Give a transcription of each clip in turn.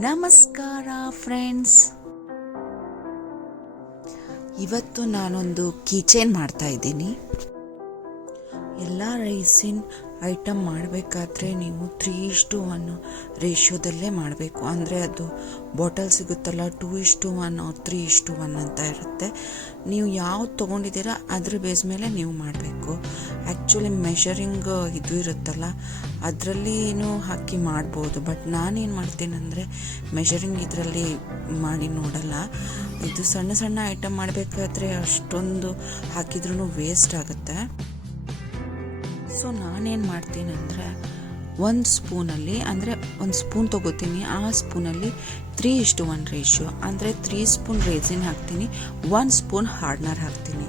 ನಮಸ್ಕಾರ ಫ್ರೆಂಡ್ಸ್, ಇವತ್ತು ನಾನೊಂದು ಕೀಚೇನ್ ಮಾಡ್ತಾ ಇದ್ದೀನಿ. ಎಲ್ಲ ರೈಸಿನ ಐಟಮ್ ಮಾಡಬೇಕಾದ್ರೆ ನೀವು 3:1 ರೇಷಿಯೋದಲ್ಲೇ ಮಾಡಬೇಕು. ಅಂದರೆ ಅದು ಬಾಟಲ್ ಸಿಗುತ್ತಲ್ಲ 2:1 3:1 ಅಂತ ಇರುತ್ತೆ. ನೀವು ಯಾವ್ದು ತೊಗೊಂಡಿದ್ದೀರಾ ಅದ್ರ ಬೇಸ್ ಮೇಲೆ ನೀವು ಮಾಡಬೇಕು. ಆ್ಯಕ್ಚುಲಿ ಮೆಷರಿಂಗ್ ಇದು ಇರುತ್ತಲ್ಲ ಅದರಲ್ಲಿ ಹಾಕಿ ಮಾಡ್ಬೋದು. ಬಟ್ ನಾನೇನು ಮಾಡ್ತೀನಿ ಅಂದರೆ ಮೆಷರಿಂಗ್ ಇದರಲ್ಲಿ ಮಾಡಿ ನೋಡಲ್ಲ. ಇದು ಸಣ್ಣ ಸಣ್ಣ ಐಟಮ್ ಮಾಡಬೇಕಾದ್ರೆ ಅಷ್ಟೊಂದು ಹಾಕಿದ್ರೂ ವೇಸ್ಟ್ ಆಗುತ್ತೆ. ಸೊ ನಾನೇನು ಮಾಡ್ತೀನಿ ಅಂದರೆ ಒಂದು ಸ್ಪೂನಲ್ಲಿ, ಅಂದರೆ ಒಂದು ಸ್ಪೂನ್ ತೊಗೋತೀನಿ, ಆ ಸ್ಪೂನಲ್ಲಿ 3:1 ರೇಷಿಯೋ ಅಂದರೆ 3 ಸ್ಪೂನ್ ರೇಸಿನ್ ಹಾಕ್ತೀನಿ, 1 ಸ್ಪೂನ್ ಹಾರ್ಡ್ನರ್ ಹಾಕ್ತೀನಿ.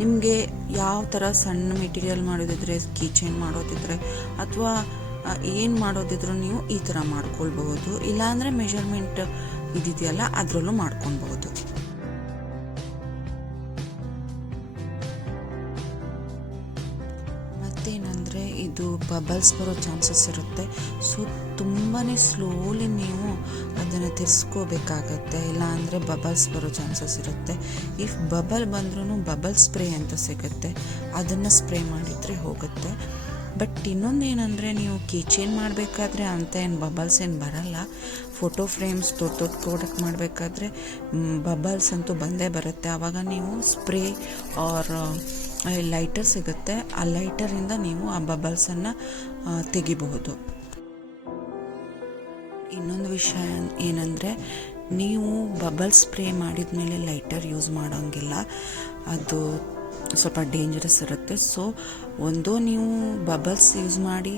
ನಿಮಗೆ ಯಾವ ಥರ ಸಣ್ಣ ಮೆಟೀರಿಯಲ್ ಮಾಡೋದಿದ್ರೆ, ಕೀಚೇನ್ ಮಾಡೋದಿದ್ರೆ ಅಥವಾ ಏನು ಮಾಡೋದಿದ್ರು ನೀವು ಈ ಥರ ಮಾಡ್ಕೊಳ್ಬಹುದು. ಇಲ್ಲಾಂದರೆ ಮೆಷರ್ಮೆಂಟ್ ಇದಿದೆಯಲ್ಲ ಅದರಲ್ಲೂ ಮಾಡ್ಕೊಳ್ಬಹುದು. ಮತ್ತೇನಂದರೆ ಇದು ಬಬಲ್ಸ್ ಬರೋ ಚಾನ್ಸಸ್ ಇರುತ್ತೆ. ಸೊ ತುಂಬಾ ಸ್ಲೋಲಿ ನೀವು ಅದನ್ನು ತಿರ್ಸ್ಕೋಬೇಕಾಗತ್ತೆ, ಇಲ್ಲ ಅಂದರೆ ಬಬಲ್ಸ್ ಬರೋ ಚಾನ್ಸಸ್ ಇರುತ್ತೆ. ಇಫ್ ಬಬಲ್ ಬಂದ್ರೂ ಬಬಲ್ ಸ್ಪ್ರೇ ಅಂತ ಸಿಗುತ್ತೆ, ಅದನ್ನು ಸ್ಪ್ರೇ ಮಾಡಿದರೆ ಹೋಗುತ್ತೆ. ಬಟ್ ಇನ್ನೊಂದು ಏನಂದರೆ ನೀವು ಕೀಚೇನ್ ಮಾಡಬೇಕಾದ್ರೆ ಅಂತ ಏನು ಬಬಲ್ಸ್ ಏನು ಬರಲ್ಲ. ಫೋಟೋ ಫ್ರೇಮ್ಸ್ ದೊಡ್ಡ ದೊಡ್ಡ ಪ್ರಾಡಕ್ಟ್ ಮಾಡಬೇಕಾದ್ರೆ ಬಬಲ್ಸ್ ಅಂತೂ ಬಂದೇ ಬರುತ್ತೆ. ಆವಾಗ ನೀವು ಸ್ಪ್ರೇ ಆರ್ ಲೈಟರ್ ಸಿಗುತ್ತೆ, ಆ ಲೈಟರಿಂದ ನೀವು ಆ ಬಬಲ್ಸನ್ನು ತೆಗಿಬಹುದು. ಇನ್ನೊಂದು ವಿಷಯ ಏನಂದರೆ ನೀವು ಬಬಲ್ ಸ್ಪ್ರೇ ಮಾಡಿದ ಮೇಲೆ ಲೈಟರ್ ಯೂಸ್ ಮಾಡೋಂಗಿಲ್ಲ, ಅದು ಸ್ವಲ್ಪ ಡೇಂಜರಸ್ ಇರುತ್ತೆ. ಸೊ ಒಂದು ನೀವು ಬಬಲ್ಸ್ ಯೂಸ್ ಮಾಡಿ,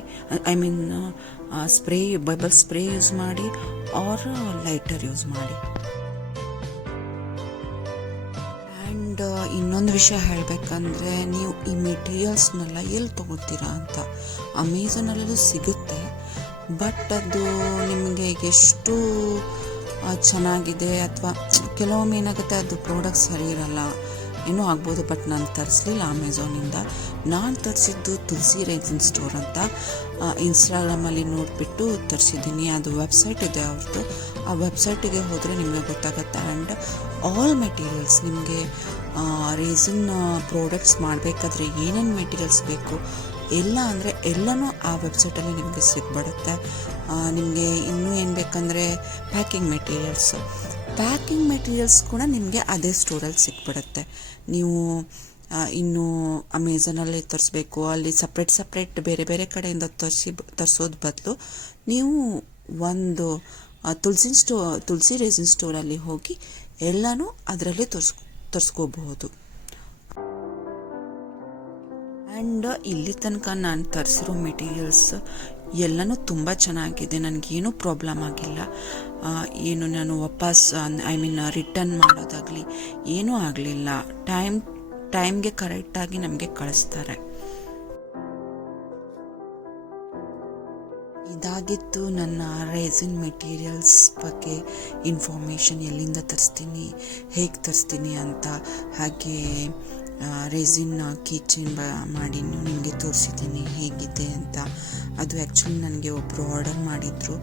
ಬಬಲ್ ಸ್ಪ್ರೇ ಯೂಸ್ ಮಾಡಿ ಆರ್ ಲೈಟರ್ ಯೂಸ್ ಮಾಡಿ. ಆ್ಯಂಡ್ ಇನ್ನೊಂದು ವಿಷಯ ಹೇಳಬೇಕಂದ್ರೆ, ನೀವು ಈ ಮೆಟೀರಿಯಲ್ಸ್ನೆಲ್ಲ ಎಲ್ಲಿ ತೊಗೋತೀರಾ ಅಂತ. ಅಮೆಝಾನಲ್ಲೂ ಸಿಗುತ್ತೆ, ಬಟ್ ಅದು ನಿಮಗೆ ಎಷ್ಟು ಚೆನ್ನಾಗಿದೆ ಅಥವಾ ಕೆಲವೊಮ್ಮೆ ಏನಾಗುತ್ತೆ ಅದು ಪ್ರಾಡಕ್ಟ್ ಸರಿ ಇರಲ್ಲ, ಏನೂ ಆಗ್ಬೋದು. ಬಟ್ ನಾನು ತರಿಸಲಿಲ್ಲ ಅಮೆಝಾನಿಂದ. ನಾನು ತರಿಸಿದ್ದು ತುಳಸಿ ರೇಸಿನ್ ಸ್ಟೋರ್ ಅಂತ ಇನ್ಸ್ಟಾಗ್ರಾಮಲ್ಲಿ ನೋಡಿಬಿಟ್ಟು ತರಿಸಿದ್ದೀನಿ. ಅದು ವೆಬ್ಸೈಟ್ ಇದೆ ಅವ್ರದ್ದು, ಆ ವೆಬ್ಸೈಟಿಗೆ ಹೋದರೆ ನಿಮಗೆ ಗೊತ್ತಾಗುತ್ತೆ. ಆ್ಯಂಡ್ ಆಲ್ ಮೆಟೀರಿಯಲ್ಸ್ ನಿಮಗೆ ರೇಸಿನ್ ಪ್ರಾಡಕ್ಟ್ಸ್ ಮಾಡಬೇಕಾದ್ರೆ ಏನೇನು ಮೆಟೀರಿಯಲ್ಸ್ ಬೇಕು ಎಲ್ಲ ಅಂದರೆ ಎಲ್ಲನೂ ಆ ವೆಬ್ಸೈಟಲ್ಲಿ ನಿಮಗೆ ಸಿಗ್ಬಿಡುತ್ತೆ. ನಿಮಗೆ ಇನ್ನೂ ಏನು ಬೇಕಂದರೆ ಪ್ಯಾಕಿಂಗ್ ಮೆಟೀರಿಯಲ್ಸ್ ಕೂಡ ನಿಮಗೆ ಅದೇ ಸ್ಟೋರಲ್ಲಿ ಸಿಕ್ಬಿಡುತ್ತೆ. ನೀವು ಇನ್ನು ಅಮೆಝಾನಲ್ಲಿ ತರಿಸ್ಬೇಕು, ಅಲ್ಲಿ ಸಪ್ರೇಟ್ ಬೇರೆ ಬೇರೆ ಕಡೆಯಿಂದ ತರಿಸೋದು ಬದಲು ನೀವು ಒಂದು ತುಳಸಿ ರೇಸಿನ್ ಸ್ಟೋರಲ್ಲಿ ಹೋಗಿ ಎಲ್ಲನೂ ಅದರಲ್ಲೇ ತರಿಸ್ಕೋಬಹುದು. ಆ್ಯಂಡ್ ಇಲ್ಲಿ ತನಕ ನಾನು ತರಿಸಿರೋ ಮೆಟೀರಿಯಲ್ಸ್ ಎಲ್ಲನೂ ತುಂಬ ಚೆನ್ನಾಗಿದೆ, ನನಗೇನೂ ಪ್ರಾಬ್ಲಮ್ ಆಗಿಲ್ಲ. ಏನು ನಾನು ವಾಪಸ್ ರಿಟರ್ನ್ ಮಾಡೋದಾಗಲಿ ಏನೂ ಆಗಲಿಲ್ಲ. ಟೈಮ್ಗೆ ಕರೆಕ್ಟಾಗಿ ನಮಗೆ ಕಳಿಸ್ತಾರೆ. ಇದಾಗಿತ್ತು ನನ್ನ ರೇಸಿನ್ ಮೆಟೀರಿಯಲ್ಸ್ ಬಗ್ಗೆ ಇನ್ಫಾರ್ಮೇಷನ್, ಎಲ್ಲಿಂದ ತರಿಸ್ತೀನಿ, ಹೇಗೆ ತರಿಸ್ತೀನಿ ಅಂತ. ಹಾಗೆ ರೇಸಿನ್ ಕೀಚೇನ್ ಮಾಡಿ ನಿಮಗೆ ತೋರಿಸಿದ್ದೀನಿ ಹೇಗಿದೆ ಅಂತ. ಅದು ಆ್ಯಕ್ಚುಲಿ ನನಗೆ ಒಬ್ಬರು ಆರ್ಡರ್ ಮಾಡಿದರು,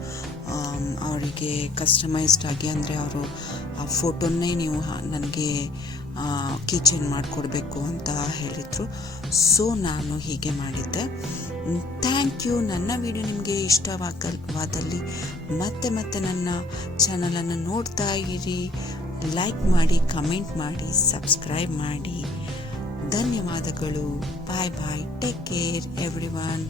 ಅವರಿಗೆ ಕಸ್ಟಮೈಸ್ಡ್ ಆಗಿ, ಅಂದರೆ ಅವರು ಆ ಫೋಟೋನ್ನೇ ನೀವು ನನಗೆ ಕೀಚೇನ್ ಮಾಡಿಕೊಡ್ಬೇಕು ಅಂತ ಹೇಳಿದರು. ಸೊ ನಾನು ಹೀಗೆ ಮಾಡಿದ್ದೆ. Thank you. ನನ್ನ ವಿಡಿಯೋ ನಿಮಗೆ ಇಷ್ಟವಾದಲ್ಲಿ ಮತ್ತೆ ನನ್ನ ಚಾನಲನ್ನು ನೋಡ್ತಾ ಇರಿ. ಲೈಕ್ ಮಾಡಿ, ಕಮೆಂಟ್ ಮಾಡಿ, ಸಬ್ಸ್ಕ್ರೈಬ್ ಮಾಡಿ. ಧನ್ಯವಾದಗಳು. Bye bye. Take care everyone.